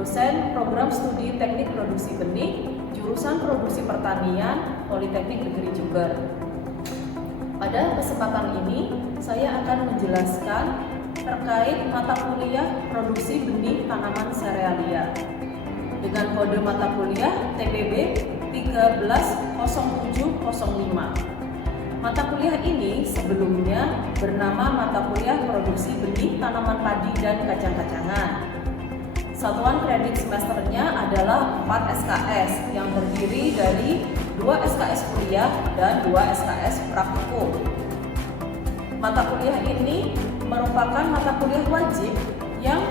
dosen program studi teknik produksi benih, jurusan produksi pertanian, Politeknik Negeri Jember. Pada kesempatan ini, saya akan menjelaskan terkait mata kuliah produksi benih tanaman serealia dengan kode mata kuliah TPB 130705. Mata kuliah ini sebelumnya bernama mata kuliah produksi benih tanaman padi dan kacang-kacangan. Satuan kredit semesternya adalah 4 SKS yang terdiri dari 2 SKS kuliah dan 2 SKS praktikum. Mata kuliah ini merupakan mata kuliah wajib yang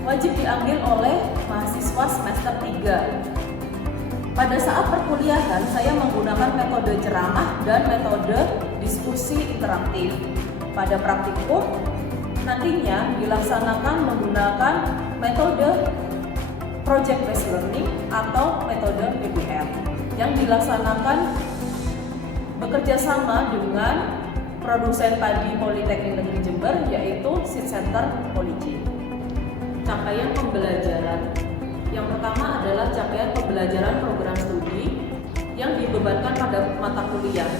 wajib diambil oleh mahasiswa semester 3. Pada saat perkuliahan, saya menggunakan metode ceramah dan metode diskusi interaktif. Pada praktikum, nantinya dilaksanakan menggunakan metode project based learning atau metode PBL yang dilaksanakan bekerja sama dengan produsen padi Politeknik Negeri Jember, yaitu Seed Center Poliji. Capaian pembelajaran. Yang pertama adalah capaian pembelajaran program studi yang dibebankan pada mata kuliah.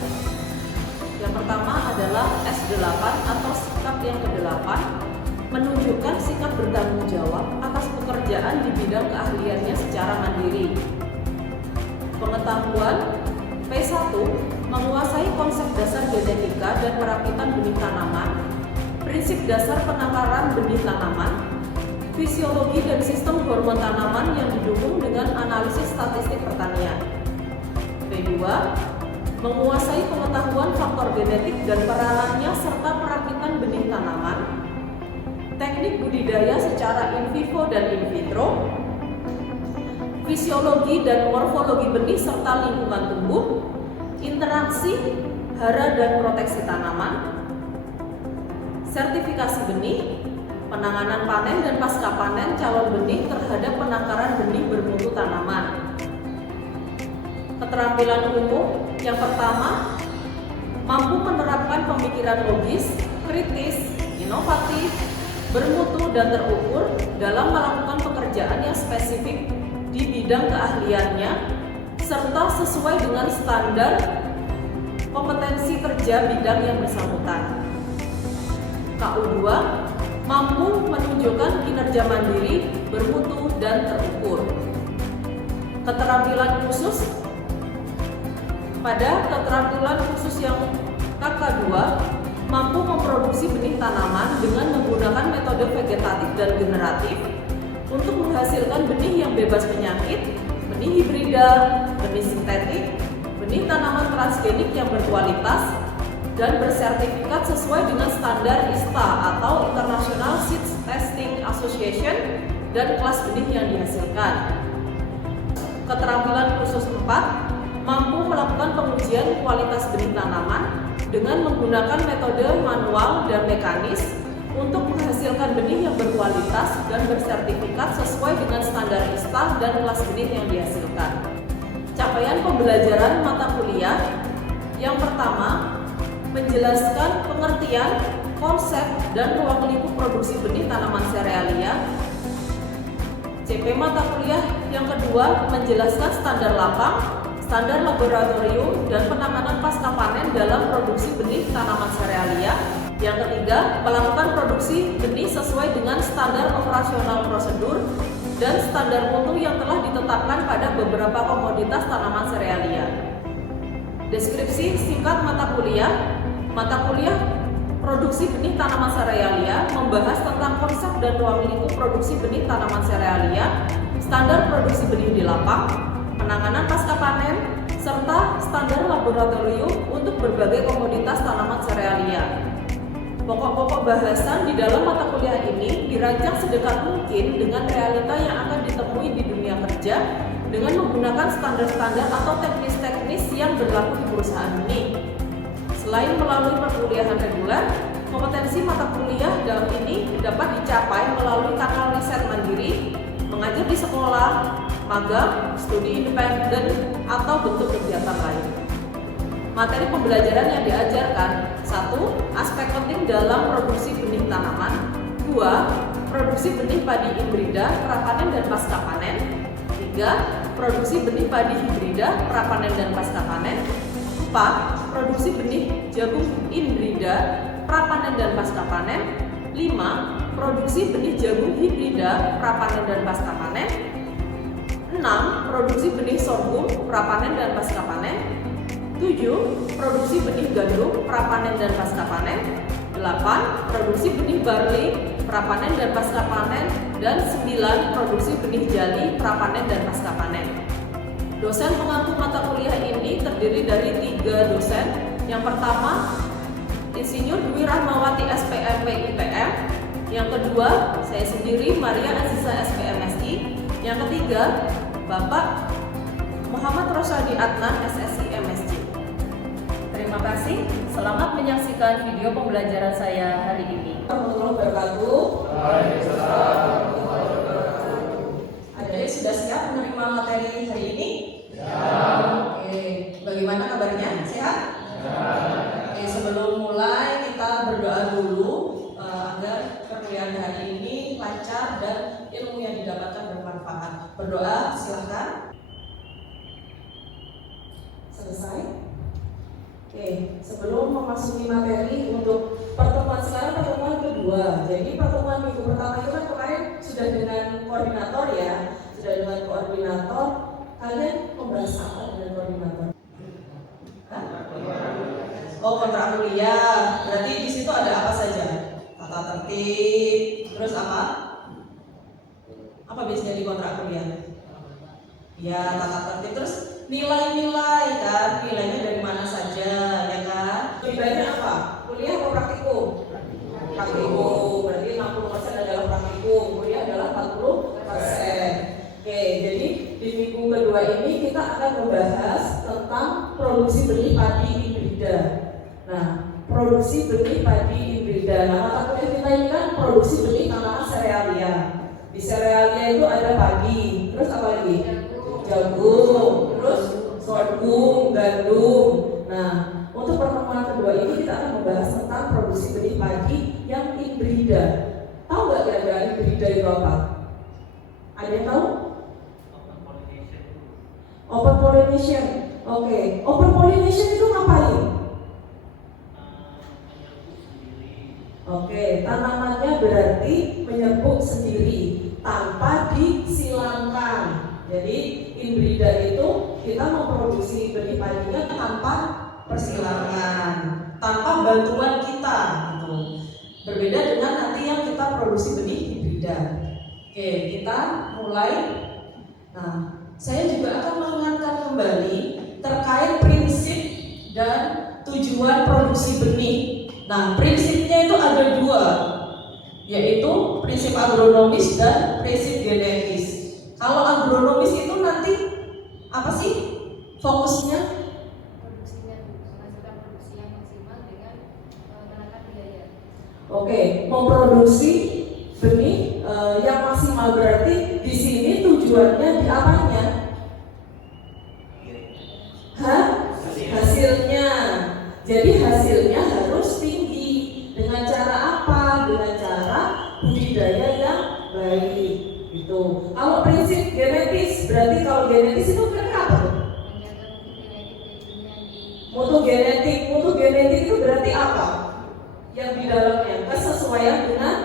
Yang pertama adalah S8 atau sikap yang ke-8, menunjukkan sikap bertanggung jawab atas pekerjaan di bidang keahliannya secara mandiri. Pengetahuan P1, menguasai konsep dasar genetika dan perakitan benih tanaman, prinsip dasar penakaran benih tanaman, fisiologi dan sistem hormon tanaman yang didukung dengan analisis statistik pertanian. P2, menguasai pengetahuan faktor genetik dan peranannya serta perakitan benih tanaman, teknik budidaya secara in vivo dan in vitro, fisiologi dan morfologi benih serta lingkungan tumbuh, interaksi hara dan proteksi tanaman, sertifikasi benih, penanganan panen dan pasca panen calon benih terhadap penangkaran benih bermutu tanaman. Keterampilan umum yang pertama, mampu menerapkan pemikiran logis, kritis, inovatif, bermutu dan terukur dalam melakukan pekerjaan yang spesifik di bidang keahliannya serta sesuai dengan standar kompetensi kerja bidang yang bersangkutan. KU2, mampu menunjukkan kinerja mandiri, bermutu, dan terukur. Keterampilan khusus. Pada keterampilan khusus yang KK2, mampu memproduksi benih tanaman dengan menggunakan metode vegetatif dan generatif untuk menghasilkan benih yang bebas penyakit, benih hibrida, benih sintetik, benih tanaman transgenik yang berkualitas, dan bersertifikat sesuai dengan standar ISTA atau International Seeds Testing Association dan kelas benih yang dihasilkan. Keterampilan khusus 4, mampu melakukan pengujian kualitas benih tanaman dengan menggunakan metode manual dan mekanis untuk menghasilkan benih yang berkualitas dan bersertifikat sesuai dengan standar ISTA dan kelas benih yang dihasilkan. Capaian pembelajaran mata kuliah yang pertama, menjelaskan pengertian, konsep, dan ruang lingkup produksi benih tanaman serealia. CP mata kuliah yang kedua, menjelaskan standar lapang, standar laboratorium, dan penanganan pasca panen dalam produksi benih tanaman serealia. Yang ketiga, melakukan produksi benih sesuai dengan standar operasional prosedur dan standar mutu yang telah ditetapkan pada beberapa komoditas tanaman serealia. Deskripsi singkat mata kuliah. Mata kuliah produksi benih tanaman serealia membahas tentang konsep dan ruang lingkup produksi benih tanaman serealia, standar produksi benih di lapang, penanganan pasca panen, serta standar laboratorium untuk berbagai komoditas tanaman serealia. Pokok-pokok bahasan di dalam mata kuliah ini dirancang sedekat mungkin dengan realita yang akan ditemui di dunia kerja dengan menggunakan standar-standar atau teknis-teknis yang berlaku di perusahaan ini. Selain melalui perkuliahan reguler, kompetensi mata kuliah dalam ini dapat dicapai melalui kanal riset mandiri, mengajar di sekolah, magang, studi independen, atau bentuk kegiatan lain. Materi pembelajaran yang diajarkan: 1. Aspek penting dalam produksi benih tanaman. 2. produksi benih padi hibrida prapanen dan pasca panen. 3. Produksi benih padi hibrida prapanen dan pasca panen. 4. Produksi benih jagung hibrida prapanen dan pasca panen. 5. Produksi benih jagung hibrida prapanen dan pasca panen. 6. Produksi benih sorghum prapanen dan pasca panen. 7. Produksi benih gandum prapanen dan pasca panen. 8. Produksi benih barley prapanen dan pasca panen. Dan 9. Produksi benih jali prapanen dan pasca panen. Dosen pengampu mata kuliah ini terdiri dari 3 dosen. Yang pertama, Insinyur Dwi Rahmawati SPM PIPM. Yang kedua, saya sendiri Maria Aziza SPM SI. Yang ketiga, Bapak Muhammad Rosyadi Adnan SSI MSc. Terima kasih. Selamat menyaksikan video pembelajaran saya hari ini. Warahmatullahi wabarakatuh. Adik-adik sudah siap menerima materi hari ini? Ya. Oke, bagaimana kabarnya? Sehat? Ya. Oke, sebelum mulai kita berdoa dulu agar perkuliahan hari ini lancar dan ilmu yang didapatkan bermanfaat. Berdoa, silakan. Selesai. Oke, sebelum memasuki materi untuk pertemuan sekarang, pertemuan kedua. Jadi pertemuan minggu pertama itu kan kemarin sudah dengan koordinator ya, sudah dengan koordinator. Kalian membahas apa dengan koordinator? Hah? Oh, kontrak kuliah. Berarti di situ ada apa saja? Tata tertib. Terus apa? Apa biasanya di kontrak kuliah? Ya, tata tertib. Terus nilai-nilai kan, nilainya dari mana saja, ya kan? Lebih banyak apa? Kuliah atau praktikum? Praktikum, berarti 60% adalah praktikum, kuliah adalah 40%. Oke, jadi di minggu kedua ini kita akan membahas tentang produksi benih padi hibrida. Nah, produksi benih padi hibrida. Nah, mata kuliah kita ini kan produksi benih tanaman serealia. Di serealia itu ada padi, terus apa lagi? Jagung, terus sorghum, gandum. Nah, untuk pertemuan kedua ini kita akan membahas tentang produksi benih padi yang hibrida. Tahu nggak kira-kira hibrida itu apa? Ada yang tahu? Open pollination. Oke, open pollination itu ngapain? Oke, tanamannya berarti menyerbup sendiri tanpa disilangkan. Jadi hibrida itu kita memproduksi benih padinya tanpa persilangan, tanpa bantuan kita gitu. Berbeda dengan nanti yang kita produksi benih hibrida. Oke, kita mulai. Nah, saya juga akan mengingatkan kembali terkait prinsip dan tujuan produksi benih. Nah, prinsipnya itu ada 2, yaitu prinsip agronomis dan prinsip genetis. Kalau agronomis itu nanti apa sih fokusnya? Menghasilkan produksi yang maksimal dengan menekan biaya. Oke, memproduksi benih yang maksimal, berarti di sini tujuannya di apanya? Hasilnya. Jadi hasilnya harus tinggi. Dengan cara apa? Dengan cara budidaya yang baik. Gitu. Kalau prinsip genetis, berarti kalau genetis itu kira-kira apa tuh? Mutu genetik itu berarti apa? Yang di dalamnya kesesuaian dengan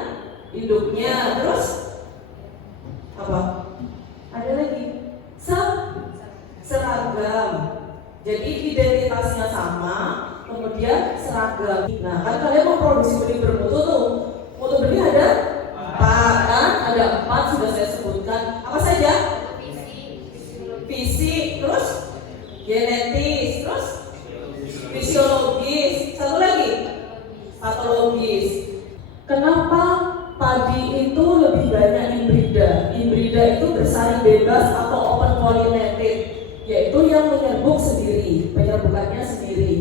induknya. Terus apa? Ada lagi seragam. Jadi identitasnya sama, kemudian seragam. Nah, kan kalian memproduksi benih bermutu tuh. Mutu benih ada 4 kan? Ada 4 sudah saya sebutkan. Apa saja? Fisik, terus genetis, terus fisiologis. Satu lagi? Patologis. Kenapa padi itu lebih banyak hibrida? Hibrida itu bersaing bebas atau open pollinated, yaitu yang menyerbuk sendiri, penyerbukannya sendiri.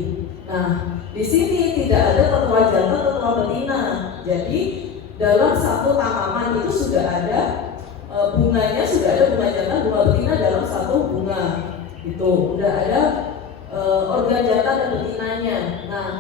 Nah, di sini tidak ada tetua jantan, tetua betina. Jadi dalam satu tanaman itu sudah ada bunganya, sudah ada bunga jantan, bunga betina dalam satu bunga. Itu udah ada organ jantan dan betinanya. Nah,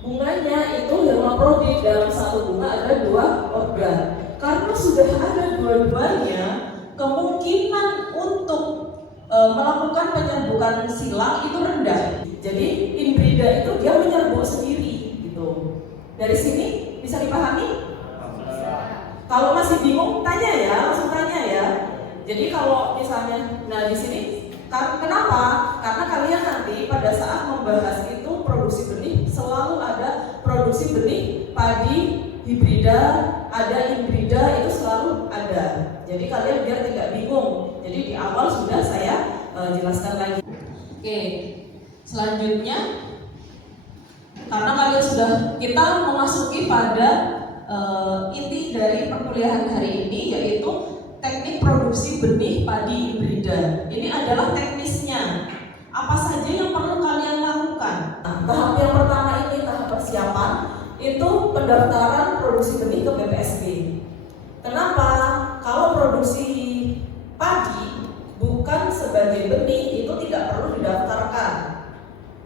bunganya itu hermafrodit, dalam satu bunga ada 2 organ. karena sudah ada dua-duanya, kemungkinan untuk melakukan penyerbukan silang itu rendah. Jadi inbrida itu dia menyerbuk sendiri gitu. Dari sini bisa dipahami? Kalau masih bingung tanya ya, langsung tanya ya. Jadi kalau misalnya, nah di sini kenapa? Karena kalian nanti pada saat membahas itu produksi benih selalu ada produksi benih padi hibrida, ada inbrida, itu selalu ada. Jadi kalian biar tidak bingung. Jadi di awal sudah saya jelaskan lagi. Oke, selanjutnya karena kalian sudah, kita memasuki pada inti dari perkuliahan hari ini, yaitu teknik produksi benih padi hibrida. Ini adalah teknisnya. Apa saja yang perlu kalian lakukan? Nah, tahap yang pertama ini tahap persiapan, itu pendaftaran produksi benih ke BPSB. Kenapa? Kalau produksi padi bukan sebagai benih itu tidak perlu didaftarkan.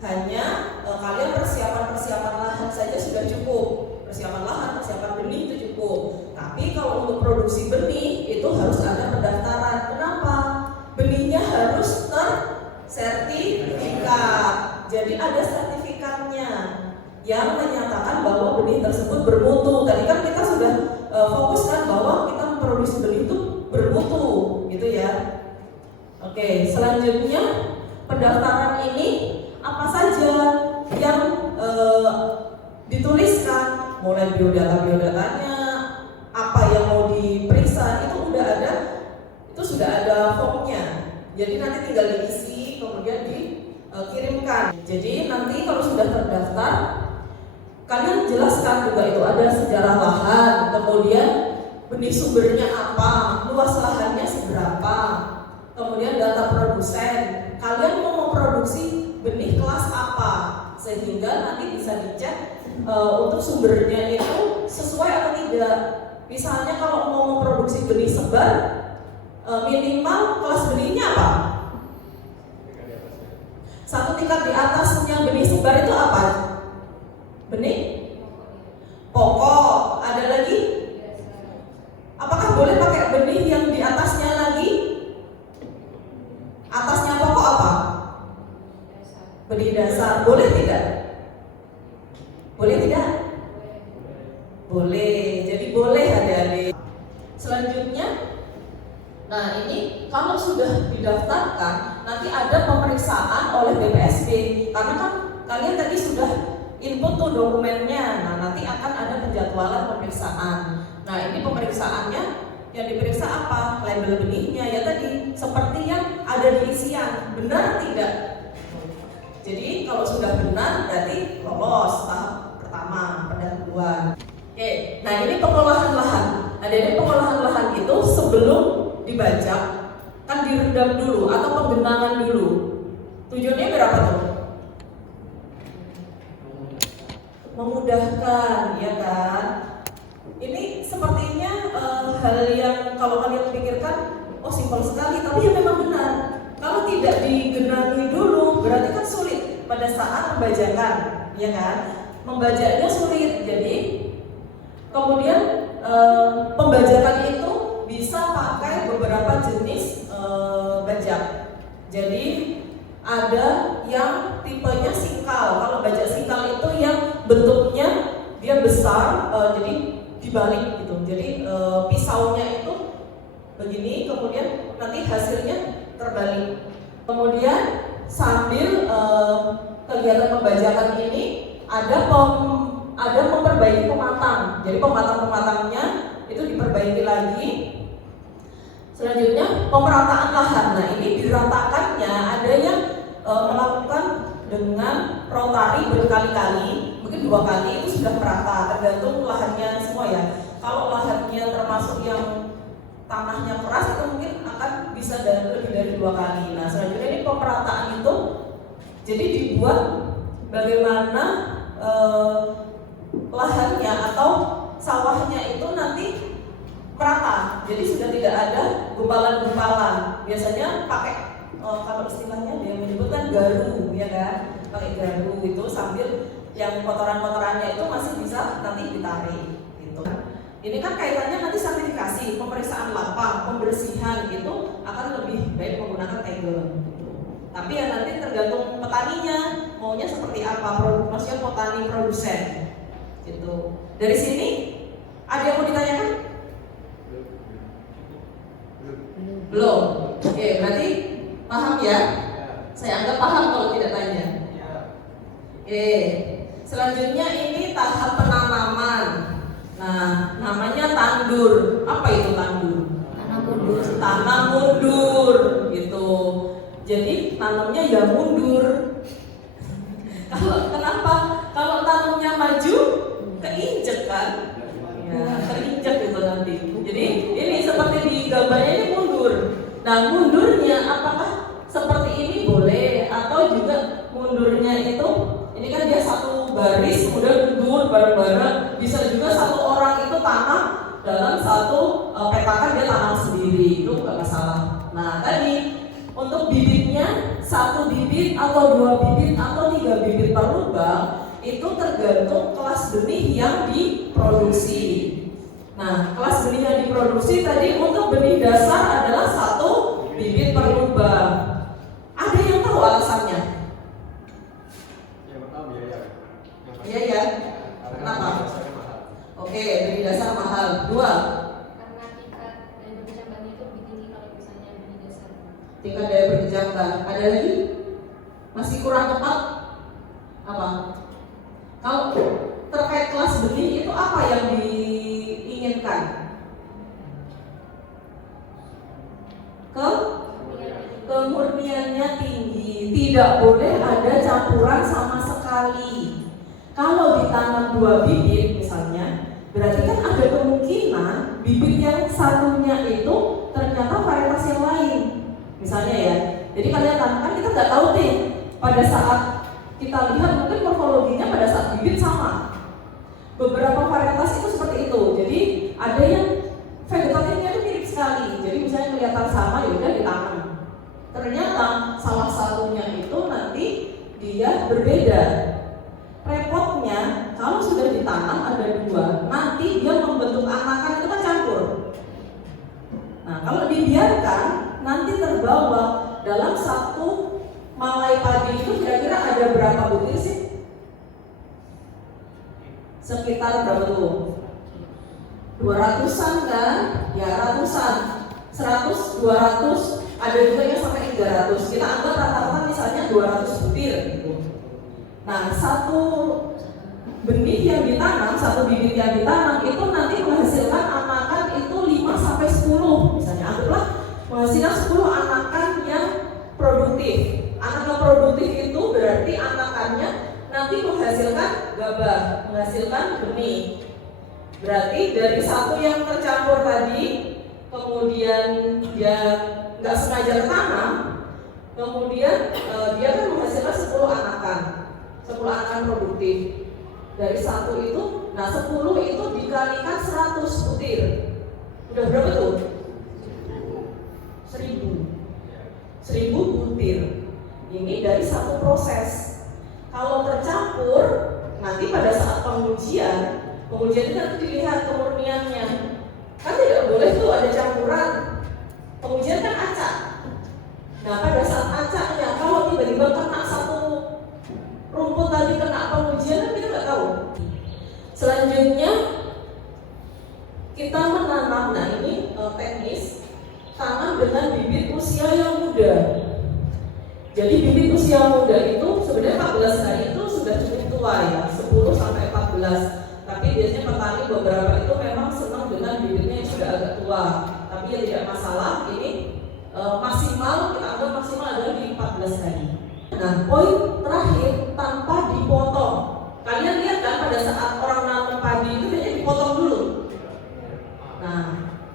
Hanya kalian persiapan lahan saja sudah cukup. Persiapan lahan, persiapan benih itu cukup. Tapi kalau untuk produksi benih itu harus ada pendaftaran. Kenapa? Benihnya harus tersertifikat. Jadi ada sertifikatnya yang menyatakan bahwa benih tersebut bermutu. Tadi kan kita sudah fokuskan bahwa kita memproduksi benih itu bermutu, gitu ya. Oke, selanjutnya pendaftaran ini apa saja yang dituliskan, mulai biodatanya, apa yang mau diperiksa itu udah ada, itu sudah ada formnya. Jadi nanti tinggal diisi kemudian dikirimkan. Jadi nanti kalau sudah terdaftar, kalian jelaskan juga itu ada sejarah lahan, kemudian benih sumbernya apa, luas lahannya seberapa, kemudian data produsen, kalian mau memproduksi benih kelas apa, sehingga nanti bisa dicek untuk sumbernya itu sesuai atau tidak. Misalnya kalau mau memproduksi benih sebar, minimal kelas benihnya apa? Satu tingkat di atasnya benih sebar itu apa? Benih pokok. Ada lagi? Apakah boleh pakai benih yang di atasnya lagi? Atasnya pokok apa? Benih dasar. Boleh tidak? Boleh tidak? Boleh. Jadi boleh adik-adik. Selanjutnya, nah ini kalau sudah didaftarkan, nanti ada pemeriksaan oleh BPSB. Karena kan kalian tadi sudah input tuh dokumennya. Nah nanti akan ada penjadwalan pemeriksaan. Nah ini pemeriksaannya yang diperiksa apa? Label benihnya ya tadi, seperti yang ada di isian. Benar tidak? Jadi kalau sudah benar berarti lolos tahap pertama, pendahuluan. Oke, nah ini pengolahan lahan. Ada pengolahan lahan itu sebelum dibajak kan direndam dulu atau penggenangan dulu. Tujuannya berapa tuh? Memudahkan, ya kan? Ini sepertinya hal yang kalau kalian pikirkan, oh simpel sekali, tapi ya memang benar. Kalau tidak digenangi dulu, berarti kan sulit pada saat pembajakan, ya kan? Membajaknya sulit, jadi kemudian pembajakan itu bisa pakai beberapa jenis bajak. Jadi ada yang tipenya sikal. Kalau bajak sikal itu yang bentuknya dia besar, jadi dibalik gitu. Jadi pisaunya itu begini, kemudian nanti hasilnya terbalik. Kemudian sambil kegiatan pembajakan ini ada memperbaiki pematang. Jadi pematangnya itu diperbaiki lagi. Selanjutnya pemerataan lahan. Nah ini diratakannya ada yang melakukan dengan rotari berkali-kali, mungkin 2 kali itu sudah merata, tergantung lahannya semua ya. Kalau lahannya termasuk yang tanahnya keras itu mungkin akan bisa lebih dari 2 kali. Nah selanjutnya ini pemerataan itu jadi dibuat bagaimana lahannya atau sawahnya itu nanti merata, jadi sudah tidak ada gumpalan-gumpalan. Biasanya pakai kalau istilahnya dia menyebutkan garu, ya kan? Pakai garu itu sambil yang kotoran-kotorannya itu masih bisa nanti ditarik, gitu. Ini kan kaitannya nanti sertifikasi, pemeriksaan lapang, pembersihan itu akan lebih baik menggunakan tegel. Tapi ya nanti tergantung petaninya maunya seperti apa, maksudnya petani produsen. Gitu. Dari sini ada yang mau ditanyakan? Belum. Oke, berarti paham ya? Saya anggap paham kalau tidak tanya. Oke. Selanjutnya ini tahap penanaman. Nah, namanya tandur. Apa itu tandur? Tanam mundur. Tanam mundur gitu. Jadi tanamnya ya mundur. Kenapa? Kalau tanamnya maju, keinjek kan? Ya, terinjak gitu nanti. Jadi ini seperti di gambarnya ini mundur. Nah, mundurnya apakah seperti ini boleh atau juga mundurnya itu ini kan dia satu baris kemudian mundur bareng-bareng, bisa juga satu orang itu tanam dalam satu petakan dia tanam sendiri, itu nggak masalah. Nah tadi untuk bibitnya satu bibit atau dua bibit atau tiga bibit per lubang itu tergantung kelas benih yang diproduksi. Nah kelas benih yang diproduksi tadi untuk benih dasar adalah satu bibit per lubang. Ada yang tahu alasannya? Iya ya. Kenapa? Oke, benih dasar mahal. Dua. Karena tingkat daya berkecambahannya itu lebih tinggi kalau misalnya benih dasar. Tingkat daya berkecambahan. Ada lagi? Masih kurang tepat? Apa? Kalau terkait kelas benih itu apa yang diinginkan? Kemurniannya tinggi. Tidak boleh ada campuran sama sekali. Kalau ditanam dua bibit misalnya, berarti kan ada kemungkinan bibit yang satunya itu ternyata varietas yang lain. Misalnya ya, jadi kalian tanamkan kita nggak tahu nih pada saat kita lihat mungkin morfologinya pada saat bibit sama. Beberapa varietas itu seperti itu. Jadi ada yang vegetatifnya itu mirip sekali. Jadi misalnya kelihatan sama ya udah ditanam. Ternyata salah satunya itu nanti dia berbeda. Repotnya kalau sudah ditanam ada dua, nanti dia membentuk anakan itu kan campur. Nah kalau dibiarkan nanti terbawa dalam satu malai padi itu kira-kira ada berapa butir sih? Sekitar berapa tuh? 200-an kan? Ya ratusan, 100, 200, ada juga yang sampai 300. Kita anggap rata-rata misalnya 200 butir gitu. Nah, satu benih yang ditanam, satu bibit yang ditanam itu nanti menghasilkan anakan itu 5 sampai 10. Misalnya anggaplah menghasilkan 10 anakan yang produktif. Anakan produktif itu berarti anakannya nanti menghasilkan gabah, menghasilkan benih. Berarti dari satu yang tercampur tadi, kemudian dia nggak sengaja tanam, kemudian dia kan menghasilkan 10 anakan. 10 anakan produktif. Dari satu itu, nah 10 itu dikalikan 100 butir. Udah berapa tuh? 1000 butir. Ini dari satu proses. Kalau tercampur, nanti pada saat pengujian itu nanti dilihat kemurniannya. Kan tidak boleh tuh ada campuran. Pengujian kan acak. Nah pada saat acaknya, kalau tiba-tiba kena satu rumput tadi kena pengujian kan kita nggak tahu. Selanjutnya kita menanam, nah ini teknis tanam dengan bibit usia yang muda. Jadi bibit usia muda itu sebenarnya 14 hari itu sudah cukup tua ya, 10 sampai 14. Tapi biasanya petani beberapa itu memang senang dengan bibitnya yang sudah agak tua. Tapi ya tidak masalah, ini maksimal kita anggap maksimal adalah di 14 hari. Nah, poin terakhir tanpa dipotong. Kalian lihat kan pada saat orang nanam padi itu biasanya dipotong dulu. Nah,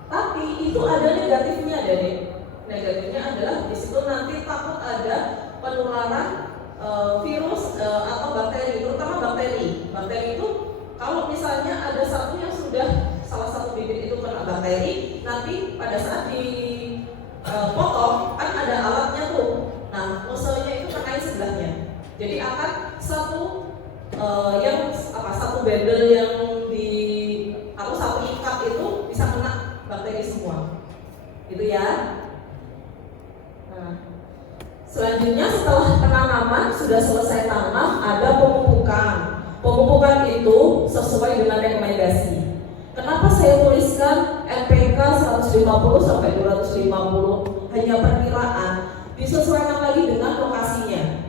tapi itu ada negatifnya, Dede. Negatifnya adalah di situ nanti takut ada penularan virus atau bakteri, terutama bakteri. Bakteri itu kalau misalnya ada satu yang sudah salah satu bibit itu kena bakteri, nanti pada saat dipotong kan ada alatnya tuh. Nah, musuhnya itu terkait sebelahnya. Jadi akan satu satu bendel yang di atau satu ikat Selanjutnya setelah penanaman sudah selesai tanam, ada pemupukan. Pemupukan itu sesuai dengan rekomendasi. Kenapa saya tuliskan NPK 150 sampai 250 hanya perkiraan? Disesuaikan lagi dengan lokasinya.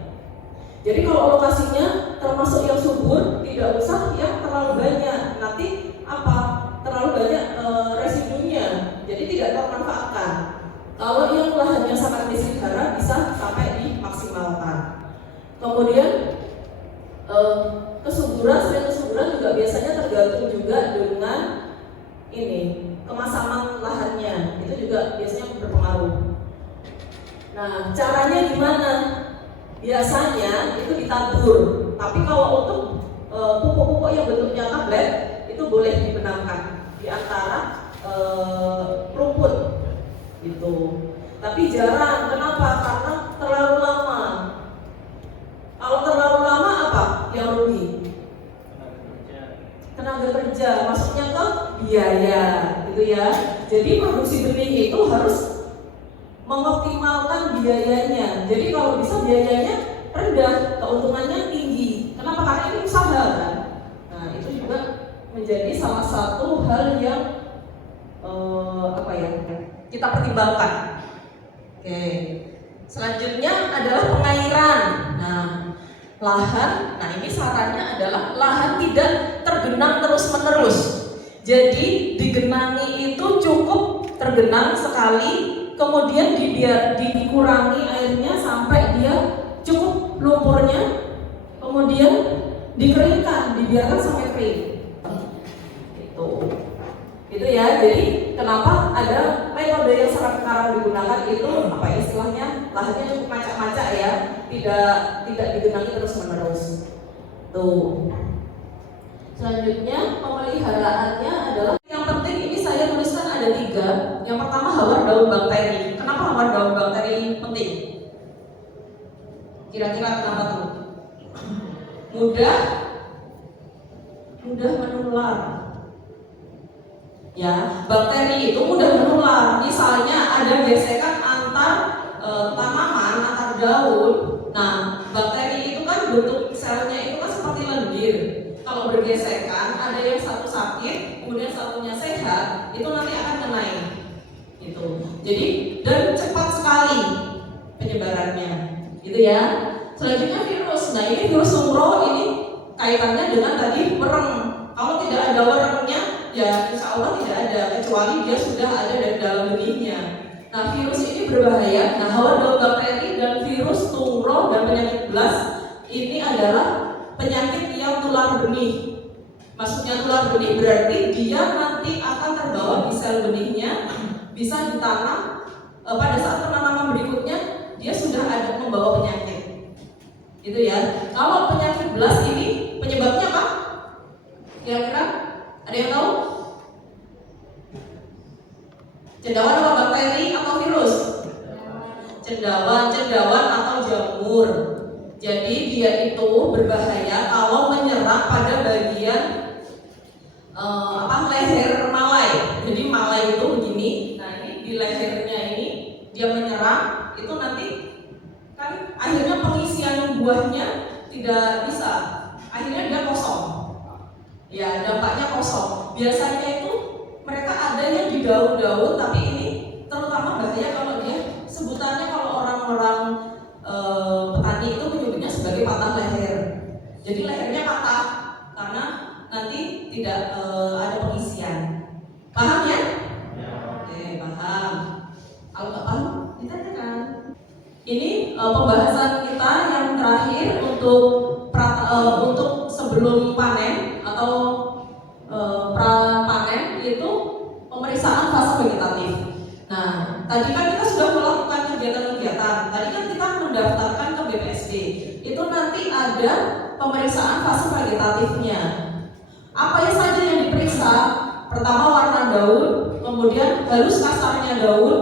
Jadi kalau lokasinya termasuk yang subur, tidak usah yang terlalu banyak. Nanti apa? Terlalu banyak residunya, jadi tidak termanfaatkan. Kalau yang lahannya sangat disipara bisa sampai dimaksimalkan. Kemudian kesuburan, selain kesuburan juga biasanya tergantung juga dengan ini kemasaman lahannya, itu juga biasanya berpengaruh. Nah, caranya gimana? Biasanya itu ditabur, tapi kalau untuk pupuk-pupuk yang bentuknya tablet itu boleh dibenamkan di antara rumput gitu. Tapi jarang, kenapa? Karena terlalu lama. Kalau terlalu lama apa yang rugi? Tenaga kerja, maksudnya ke biaya gitu ya. Jadi produksi benih itu harus mengoptimalkan biayanya. Jadi kalau bisa biayanya rendah, keuntungannya tinggi. Kenapa? Karena ini usaha kan. Nah, itu juga menjadi salah satu hal yang kita pertimbangkan. Oke. Selanjutnya adalah pengairan. Nah, lahan. Nah, ini sarannya adalah lahan tidak tergenang terus-menerus. Jadi digenangi itu cukup tergenang sekali, kemudian dikurangi airnya sampai dia cukup lumpurnya, kemudian dikeringkan, dibiarkan sampai kering. Itu ya. Jadi kenapa ada metode yang sangat sekarang digunakan itu apa istilahnya, lahannya cukup macak-macak ya, tidak digenangi terus-menerus. Tuh. Selanjutnya pemeliharaannya adalah yang penting, ini saya tuliskan ada 3. Yang pertama hawar daun bakteri. Kenapa hawar daun bakteri penting? Kira-kira kenapa tuh? Mudah menular. Ya, bakteri itu mudah menular. Misalnya ada gesekan antar tanaman, antar daun. Nah, bakteri itu kan bentuk selnya itu kan seperti lendir. Kalau bergesekan, ada yang satu sakit, kemudian satunya sehat, itu nanti akan kenai. Gitu. Jadi dan cepat sekali penyebarannya, gitu ya. Selanjutnya virus. Nah, ini virus lumroh ini kaitannya dengan tadi wereng. Kalau tidak ada werengnya, ya insya Allah tidak ada, kecuali dia sudah ada dari dalam benihnya. Nah, virus ini berbahaya. Nah, hawar daun bakteri dan virus lumroh dan penyakit blast ini adalah penyakit yang tular benih. Maksudnya tular benih berarti dia nanti akan terbawa di sel benihnya, bisa ditanam pada saat penanaman berikutnya dia sudah ada membawa penyakit. Gitu ya. Kalau penyakit blast ini penyebabnya apa? Kira-kira ada yang tahu? Cendawan atau bakteri atau virus? Cendawan atau jamur. Jadi dia itu berbahaya kalau menyerang pada bagian leher malai. Jadi malai itu begini. Nah, ini di lehernya ini dia menyerang, itu nanti kan akhirnya pengisian buahnya tidak bisa. Akhirnya dia kosong. Ya, dampaknya kosong. Biasanya itu mereka ada yang di daun-daun, tapi ini terutama bahaya kalau dia sebutannya kalau orang-orang petani itu menyebutnya sebagai patah leher. Jadi lehernya patah karena nanti tidak ada pengisian. Paham ya? Oke, paham. Kalau nggak paham, ditanyakan. Ini pembahasan kita yang terakhir untuk sebelum panen atau pra panen, itu pemeriksaan fase vegetatif. Nah, tadi kan kita sudah melakukan kegiatan-kegiatan. Tadi kan kita mendaftarkan ke BPSD. Itu nanti ada pemeriksaan fase vegetatifnya. Apa saja yang diperiksa? Pertama warna daun, kemudian halus kasarnya daun.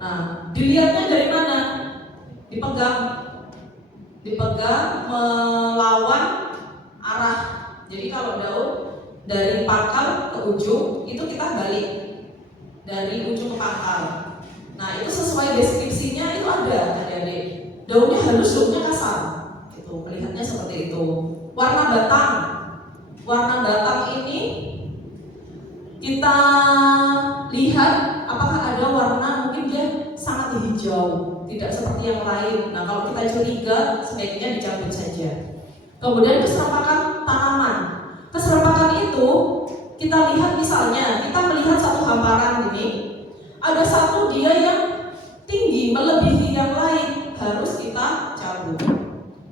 Nah, dilihatnya dari mana? Dipegang melawan arah. Jadi kalau daun dari pangkal ke ujung itu kita balik dari ujung ke pangkal. Nah, itu sesuai deskripsinya itu ada adik-adik. daunnya halus, daunnya kasar. Itu melihatnya seperti itu. Warna batang ini kita lihat apakah ada warna mungkin dia sangat hijau, tidak seperti yang lain. Nah, kalau kita curiga sebaiknya dicabut saja. Kemudian keserompakan tanaman. Keserompakan itu kita lihat misalnya kita melihat satu hamparan ini, ada satu dia yang tinggi melebihi yang lain, harus kita cabut.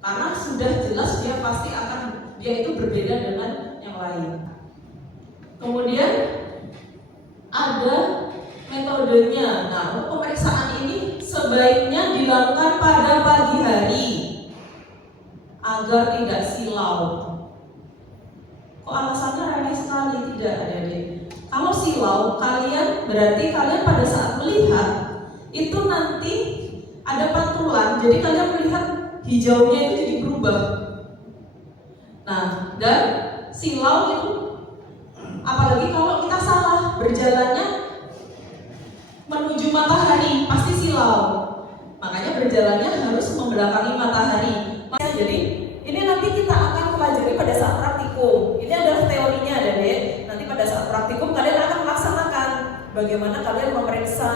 Karena sudah jelas dia itu berbeda dengan yang lain. Kemudian ada metodenya. Nah, untuk pemeriksaan ini sebaiknya dilakukan pada pagi hari agar tidak silau. Kok alasannya remeh sekali? Tidak, adik-adik. Kalau silau, berarti kalian pada saat melihat itu nanti ada pantulan, jadi kalian melihat hijaunya itu jadi berubah. Nah, dan silau itu apalagi kalau kita salah berjalannya menuju matahari, pasti silau. Makanya berjalannya harus membelakangi matahari. Jadi ini nanti kita akan pelajari pada saat praktikum. Ini adalah teorinya, Adik. Nanti pada saat praktikum kalian akan melaksanakan bagaimana kalian memeriksa,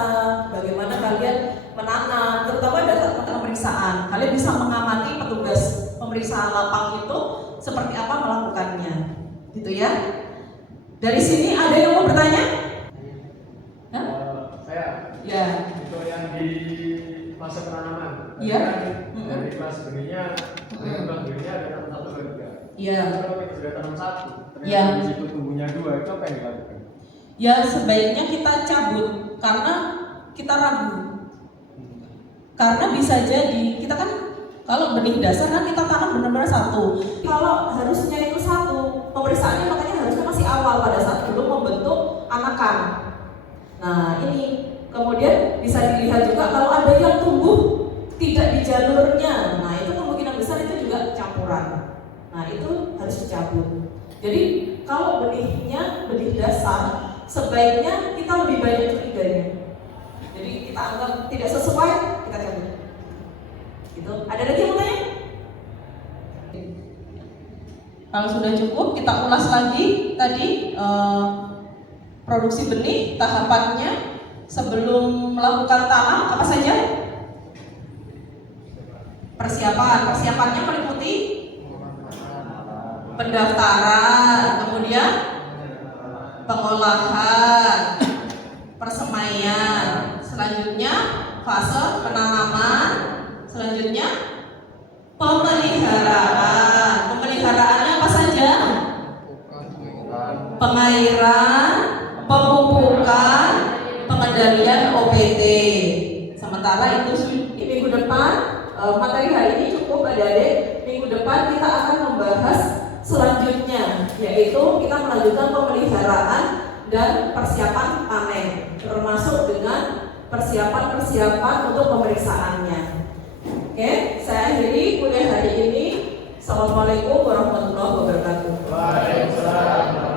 bagaimana kalian menanam, terutama pada saat pemeriksaan. Kalian bisa mengamati petugas pemeriksaan lapang itu seperti apa melakukannya, gitu ya. Dari sini ada yang mau bertanya? Saya. Ya. Itu yang di fase penanaman. Iya. Dari kelas benihnya, kelas benihnya ada tanam 1, 2, 3. Iya. Kalau kita sudah tanam 1, Iya. di situ tumbuhnya 2, itu apa yang dilakukan? Ya sebaiknya kita cabut karena kita ragu. Karena bisa jadi kita kan kalau benih dasar kan kita tanam benar-benar 1. Kalau harusnya itu 1, pemeriksaannya makanya harusnya masih awal pada saat belum membentuk anakan. Nah ini kemudian bisa dilihat juga kalau ada yang tumbuh tidak di jalurnya. Nah itu kemungkinan besar itu juga campuran. Nah itu harus dicabut. Jadi kalau benihnya benih dasar, sebaiknya kita lebih banyak curiganya. Jadi kita anggap tidak sesuai, kita cabut. Gitu. Ada lagi yang mau tanya? Kalau sudah cukup, kita ulas lagi tadi produksi benih, tahapannya sebelum melakukan tanam apa saja? Persiapannya meliputi pendaftaran, kemudian pengolahan, persemaian, selanjutnya fase penanaman, selanjutnya pemeliharaan. Pemeliharaannya apa saja? Pengairan, pemupukan, pengendalian OPT. Sementara itu minggu depan materi hari ini cukup, adik-adik. Minggu depan kita akan membahas selanjutnya, yaitu kita melanjutkan pemeliharaan dan persiapan panen, termasuk dengan persiapan untuk pemeriksaannya. Oke, saya akhiri kuliah hari ini. Assalamualaikum warahmatullahi wabarakatuh. Waalaikumsalam.